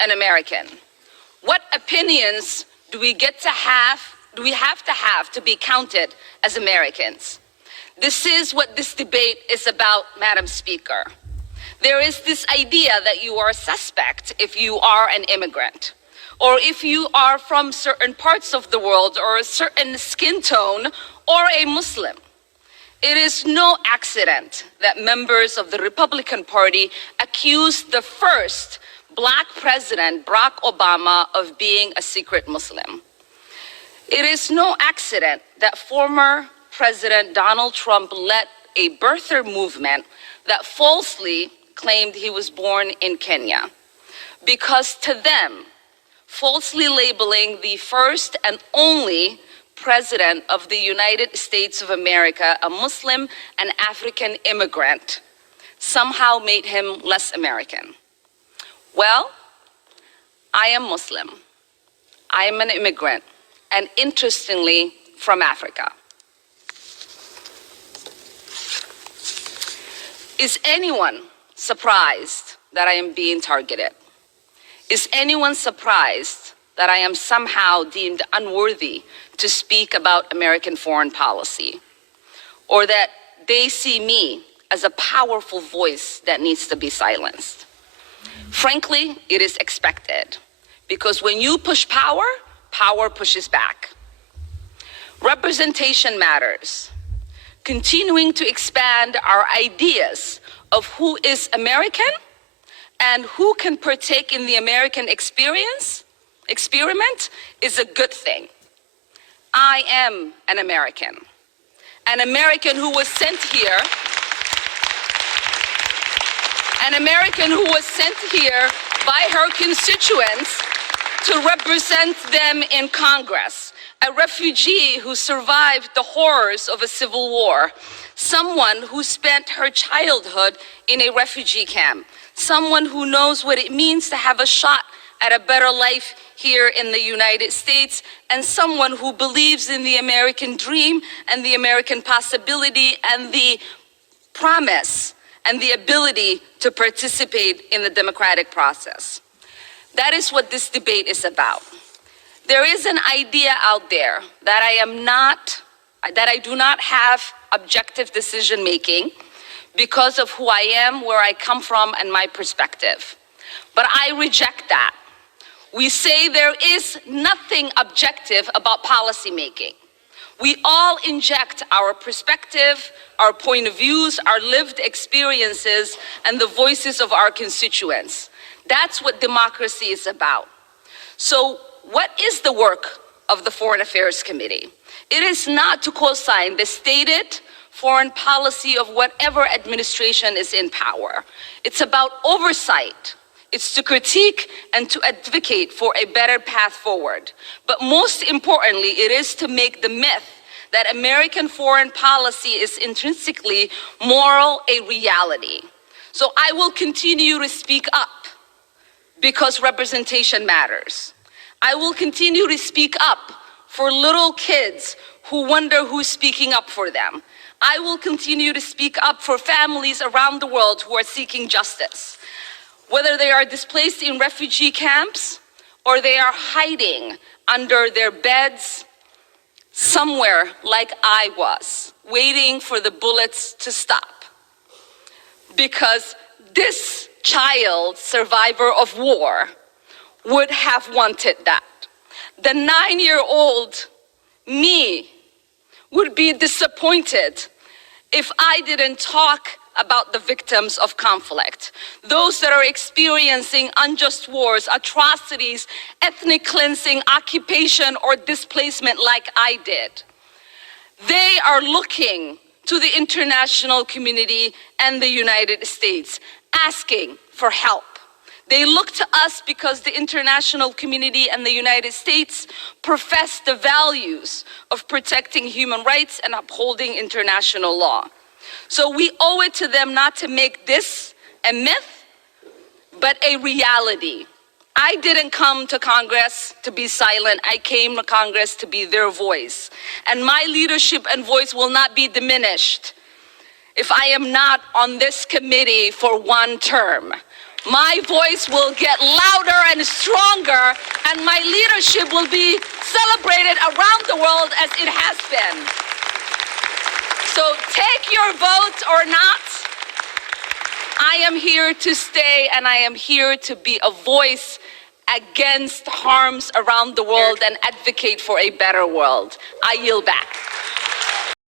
an American? What opinions do we have to be counted as Americans? This is what this debate is about, Madam Speaker. There is this idea that you are a suspect if you are an immigrant, or if you are from certain parts of the world, or a certain skin tone, or a Muslim. It is no accident that members of the Republican Party accused the first Black president, Barack Obama, of being a secret Muslim. It is no accident that former President Donald Trump led a birther movement that falsely claimed he was born in Kenya. Because to them, falsely labeling the first and only President of the United States of America a Muslim and African immigrant somehow made him less American. Well, I am Muslim. I am an immigrant, and interestingly, from Africa. Is anyone surprised that I am being targeted? Is anyone surprised that I am somehow deemed unworthy to speak about American foreign policy? Or that they see me as a powerful voice that needs to be silenced? Frankly, it is expected, because when you push power, power pushes back. Representation matters. Continuing to expand our ideas of who is American and who can partake in the American experiment is a good thing. I am an American who was sent here, by her constituents to represent them in Congress, a refugee who survived the horrors of a civil war, someone who spent her childhood in a refugee camp, someone who knows what it means to have a shot at a better life here in the United States, and someone who believes in the American dream and the American possibility and the promise and the ability to participate in the democratic process. That is what this debate is about. There is an idea out there that I do not have objective decision making because of who I am, where I come from, and my perspective. But I reject that. We say there is nothing objective about policy making. We all inject our perspective, our point of views, our lived experiences, and the voices of our constituents. That's what democracy is about. So what is the work of the Foreign Affairs Committee? It is not to co-sign the stated foreign policy of whatever administration is in power. It's about oversight. It's to critique and to advocate for a better path forward. But most importantly, it is to make the myth that American foreign policy is intrinsically moral a reality. So I will continue to speak up because representation matters. I will continue to speak up for little kids who wonder who's speaking up for them. I will continue to speak up for families around the world who are seeking justice, whether they are displaced in refugee camps or they are hiding under their beds somewhere like I was, waiting for the bullets to stop. Because this child, survivor of war, would have wanted that. The 9-year-old me would be disappointed if I didn't talk about the victims of conflict, those that are experiencing unjust wars, atrocities, ethnic cleansing, occupation, or displacement like I did. They are looking to the international community and the United States, asking for help. They look to us because the international community and the United States profess the values of protecting human rights and upholding international law. So we owe it to them not to make this a myth, but a reality. I didn't come to Congress to be silent. I came to Congress to be their voice. And my leadership and voice will not be diminished if I am not on this committee for one term. My voice will get louder and and stronger, and my leadership will be celebrated around the world as it has been. So take your vote or not. I am here to stay, and I am here to be a voice against harms around the world and advocate for a better world. I yield back.